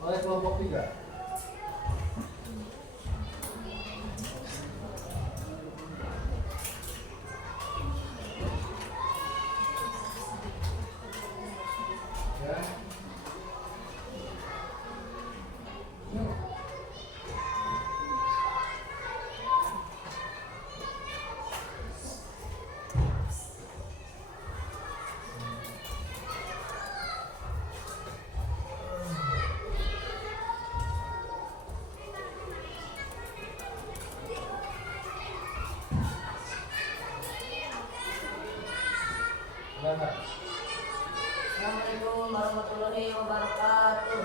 Oleh kelompok 3. Ya. Assalamualaikum warahmatullahi wabarakatuh.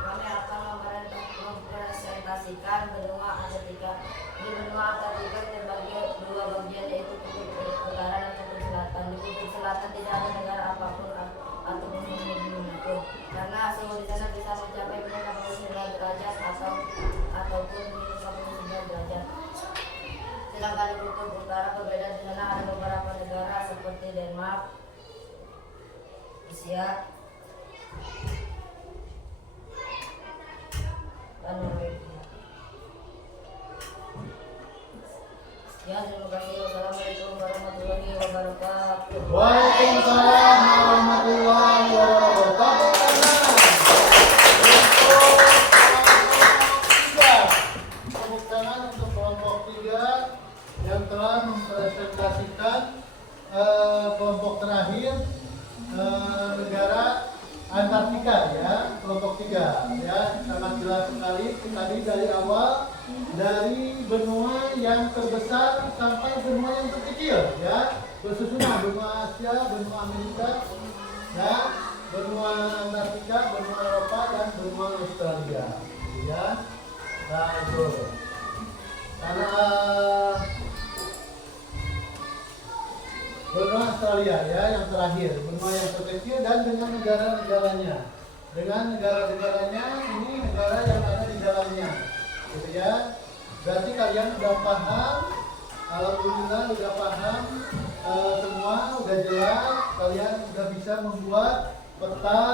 Kami akan mempresentasikan benua Antartika. Di benua Antartika terbagi 2 bagian, yaitu kutub utara dan kutub selatan. Indonesia dan Norwegia. Ya, terima kasih. Wassalamualaikum warahmatullahi wabarakatuh. Waalaikumsalam warahmatullahi wabarakatuh. Tepuk tangan untuk kelompok 3 yang telah mempresentasikan kelompok terakhir negara Antartika ya, kelompok 3 ya, sangat jelas sekali tadi dari awal, dari benua yang terbesar sampai benua yang terkecil ya, bersusunan benua Asia, benua Amerika ya, benua Antartika, benua Eropa dan benua Australia ya. Nah itu karena benua Australia ya yang terakhir, benua yang terkecil dan dengan negara-negaranya. Dengan negara-negaranya ini negara yang ada di dalamnya. Gitu ya. Berarti kalian udah paham, alhamdulillah udah paham semua, udah jelas, kalian udah bisa membuat peta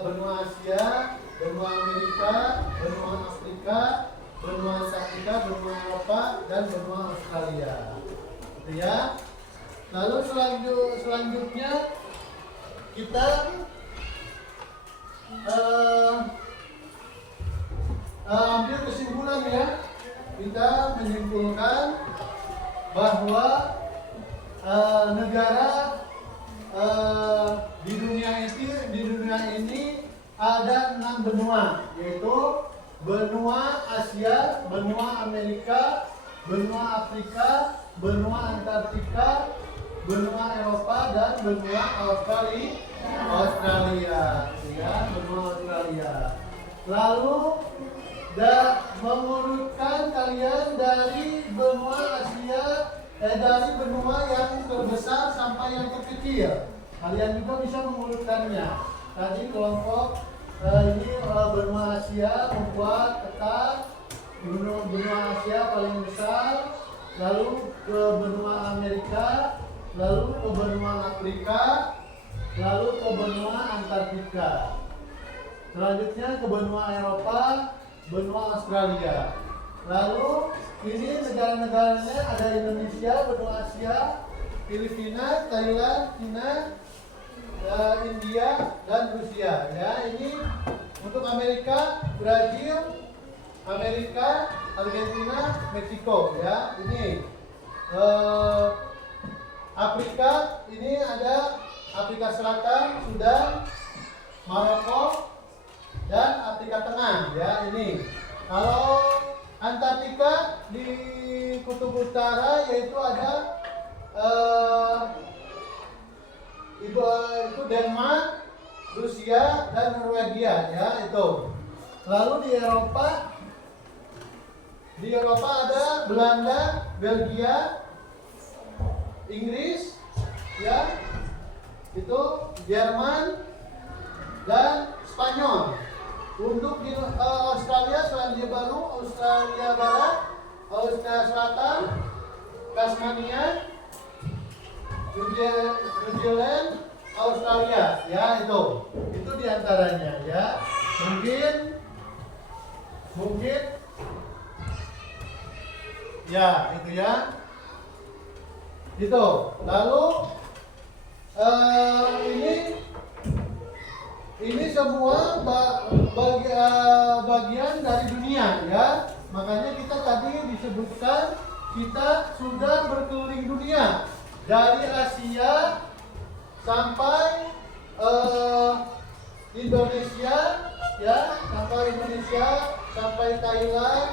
benua Asia, benua Amerika, benua Afrika, benua Antartika, benua Eropa dan benua Australia. Gitu ya. Lalu selanjutnya kita ambil kesimpulan ya. Kita menyimpulkan bahwa negara di dunia ini ada 6 benua, yaitu benua Asia, benua Amerika, benua Afrika, benua Antartika, benua Eropa dan benua Australia ya, benua Australia. Lalu mengurutkan kalian dari benua Asia, dari benua yang terbesar sampai yang terkecil. Kalian juga bisa mengurutkannya. Tadi kelompok ini benua Asia membuat peta benua Asia paling besar, lalu ke benua Amerika, lalu ke benua Afrika, lalu ke benua Antartika, selanjutnya ke benua Eropa, benua Australia. Lalu ini negara-negaranya ada Indonesia, benua Asia, Filipina, Thailand, China, India dan Rusia. Ya, ini untuk Amerika, Brazil, Amerika, Argentina, Meksiko. Ya, ini Afrika, ini ada Afrika Selatan, Sudan, Maroko, dan Afrika Tengah. Ya, ini. Kalau Antartika di kutub utara yaitu ada itu Denmark, Rusia, dan Norwegia. Ya, itu. Lalu di Eropa ada Belanda, Belgia, Inggris, ya, itu Jerman dan Spanyol. Untuk di Australia, Selandia Baru, Australia Barat, Australia Selatan, Tasmania, New Zealand, Australia, ya itu diantaranya ya. Mungkin ya itu ya. Itu. Lalu ini semua bagian dari dunia ya. Makanya kita tadi disebutkan kita sudah berkeliling dunia dari Asia sampai Indonesia ya, sampai Thailand,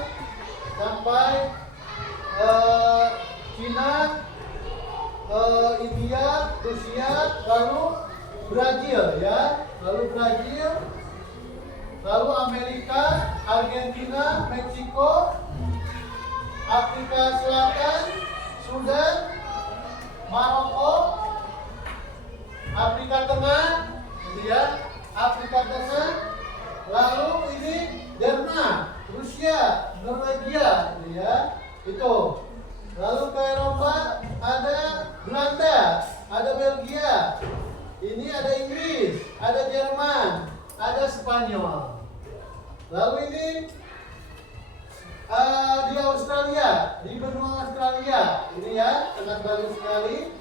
sampai Cina, India, Rusia, lalu Brazil ya, lalu Amerika, Argentina, Meksiko, Afrika Selatan, Sudan, Maroko, Afrika Tengah, gitu ya, Afrika Tengah, lalu ini Denmark, Rusia, Norwegia, gitu ya, itu. Lalu ke Eropa ada Belanda, ada Belgia, ini ada ada Spanyol. Lalu ini di Australia, di benua Australia, ini ya sangat bagus sekali.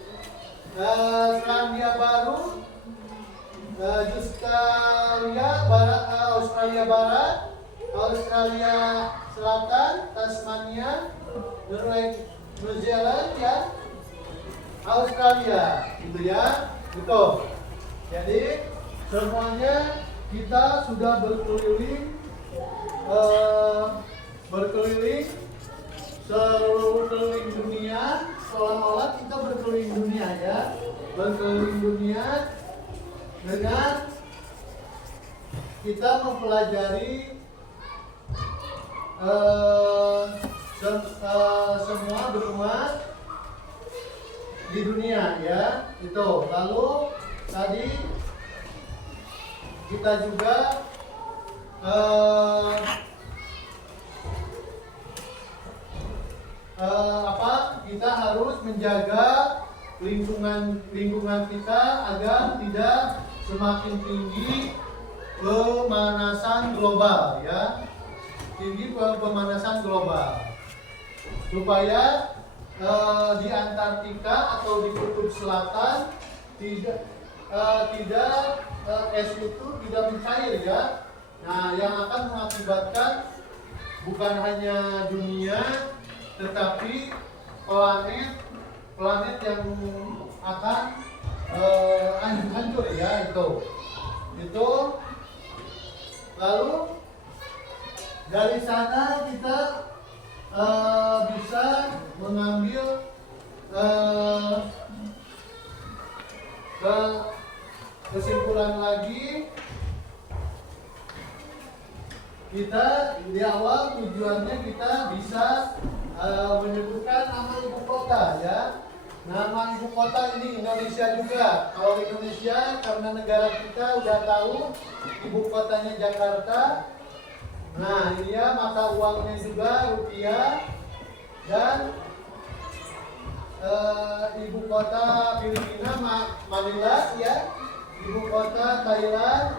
Selandia Baru, Australia Barat, Australia Barat, Australia Selatan, Tasmania, New Zealand ya, Australia, gitu ya, gitu. Jadi semuanya kita sudah berkeliling seluruh keliling dunia, seolah-olah kita berkeliling dunia ya, berkeliling dunia dengan kita mempelajari semua benua di dunia ya, itu. Lalu tadi kita juga kita harus menjaga lingkungan kita agar tidak semakin tinggi pemanasan global ya, pemanasan global, supaya di Antartika atau di Kutub Selatan tidak es itu tidak mencair ya. Nah, yang akan mengakibatkan bukan hanya dunia, tetapi planet yang akan hancur ya, itu. Lalu dari sana kita bisa mengambil kesimpulan lagi. Kita di awal tujuannya kita bisa menyebutkan nama ibu kota ya. Nama ibu kota ini Indonesia juga. Kalau Indonesia karena negara kita udah tahu ibu kotanya Jakarta. Nah, ini ya mata uangnya juga rupiah, dan ibu kota Filipina Manila ya, ibu kota Thailand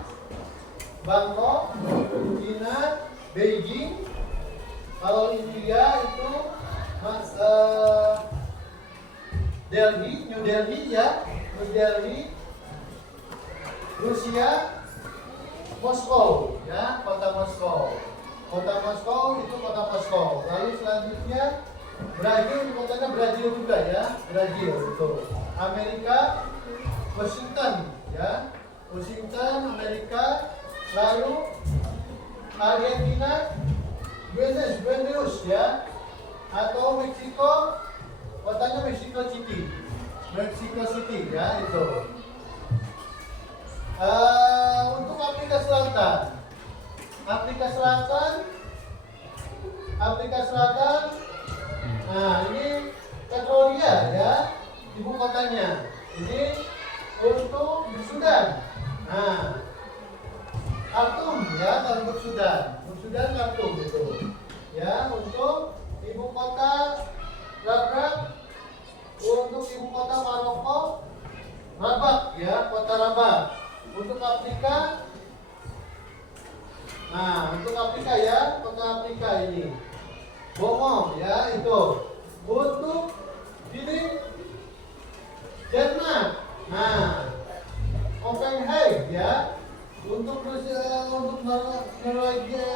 Bangkok, China Beijing. Kalau India itu Delhi, New Delhi ya, New Delhi. Rusia Moskow ya, kota Moskow. Kota Moskow itu kota Moskow. Lalu selanjutnya Brazil, kotanya Brazil juga ya, Brazil itu. Amerika Washington ya, Washington Amerika. Lalu Argentina Buenos ya, atau Meksiko kotanya Mexico City, Mexico City ya itu. Untuk Afrika Selatan, nah ini Pretoria ya, ibu kotanya. Ini untuk Sudan, nah Khartoum ya, untuk Sudan Khartoum itu ya. Untuk ibu kota Rabat, untuk ibu kota Maroko Rabat ya, kota Rabat. Untuk Afrika, nah untuk Afrika ya, kota Afrika ini Bongo ya itu. Untuk ini Denmark, nah Copenhagen ya. Untuk Norwegia,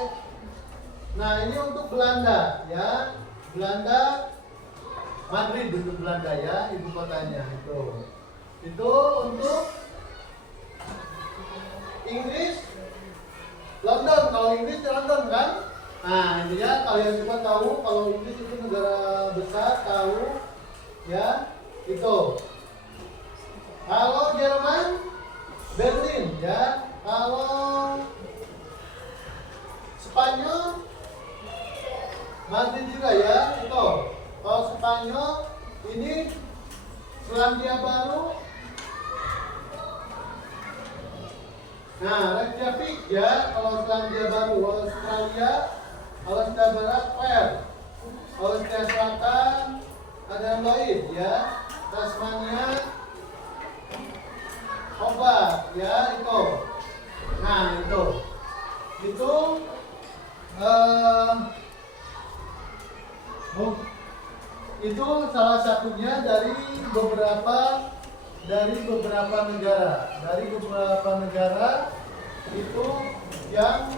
nah ini untuk Belanda ya, Belanda Madrid untuk Belanda ya, ibu kotanya itu. Itu untuk Inggris London, kalau Inggris London kan. Nah ini ya, kalian juga tahu kalau Inggris itu negara besar, tahu ya itu. Kalau Jerman Berlin ya. Kalau Spanyol Madrid juga ya itu. Kalau Spanyol ini Selandia Baru, nah Reykjavik ya. Kalau Selandia Baru. Australia Barat Perth, Australia Selatan ada Lloyd ya. Tasmania Hobart ya itu. Nah itu eh, itu salah satunya dari beberapa negara itu yang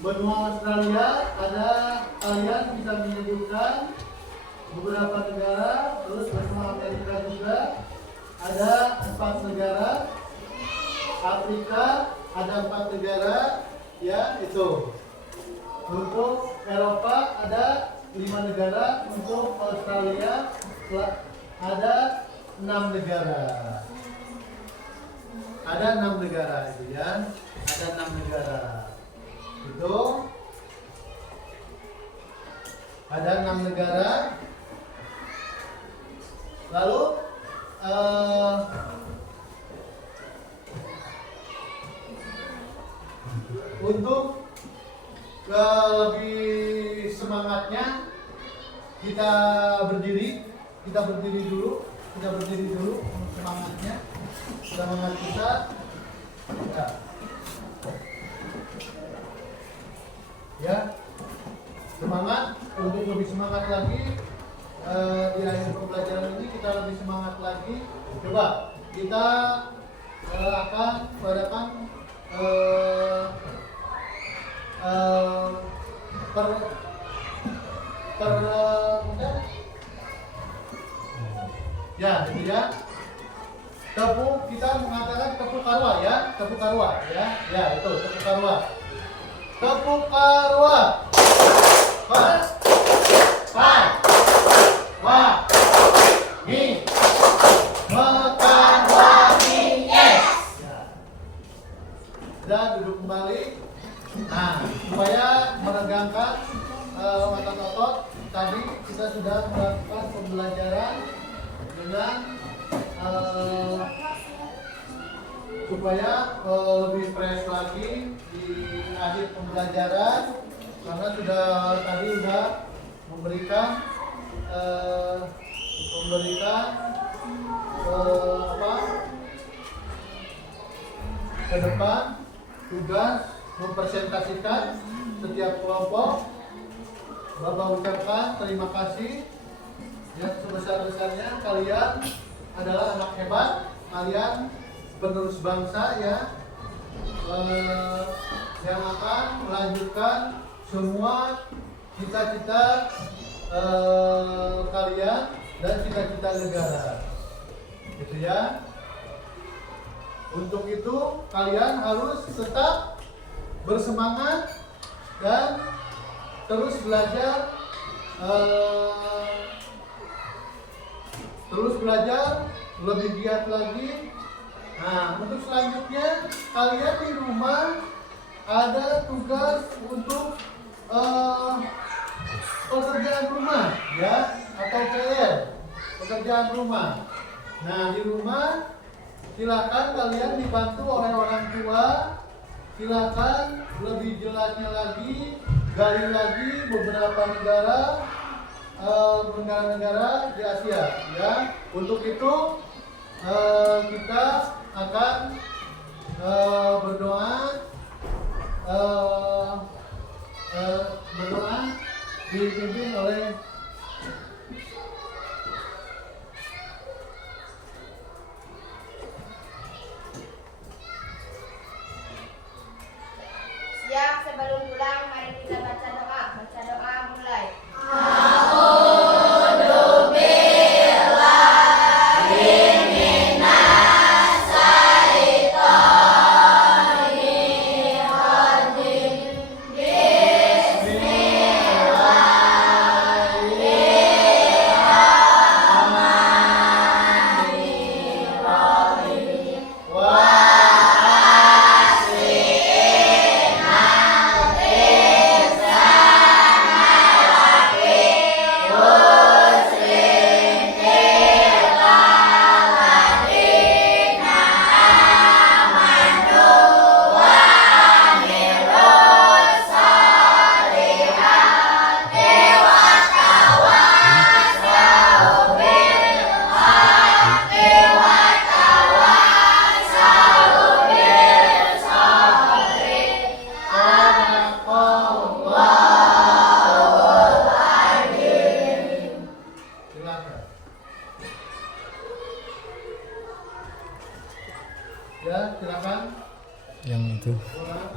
benua Australia. Ada kalian bisa menyebutkan beberapa negara. Terus benua Amerika juga ada 4 negara. Afrika ada 4 negara, ya itu. Untuk Eropa ada 5 negara. Untuk Australia ada 6 negara. Ada 6 negara itu ya. Ada 6 negara. Itu ada 6 negara. Lalu untuk lebih semangatnya kita berdiri dulu untuk semangatnya, semangat kita ya semangat. Untuk lebih semangat lagi di akhir pembelajaran ini kita lebih semangat lagi. Coba kita akan adakan ya itu ya. Tepuk, kita mengatakan tepuk karwa ya, tepuk karwa ya, ya itu tepuk karwa. Tepuk karwa. Dan duduk kembali. Nah, supaya meregangkan otot-otot, tadi kita sudah melakukan pembelajaran dengan supaya lebih fresh lagi di akhir pembelajaran, karena tadi sudah memberikan ke depan tugas mempresentasikan setiap kelompok. Bapak ucapkan terima kasih ya sebesar-besarnya. Kalian adalah anak hebat, kalian penerus bangsa ya, yang akan melanjutkan semua cita-cita kalian dan cita-cita negara, gitu ya. Untuk itu kalian harus tetap bersemangat dan terus belajar, lebih giat lagi. Nah, untuk selanjutnya kalian di rumah ada tugas untuk pekerjaan rumah ya, atau PR, pekerjaan rumah. Nah, di rumah silakan kalian dibantu oleh orang tua. Silakan lebih jelasnya lagi, gali lagi beberapa negara di Asia ya. Untuk itu kita akan berdoa dipimpin oleh Siap, sebelum pulang mari kita baca doa. Baca doa mulai. Malaka. Ya, silakan. Yang itu. Orang.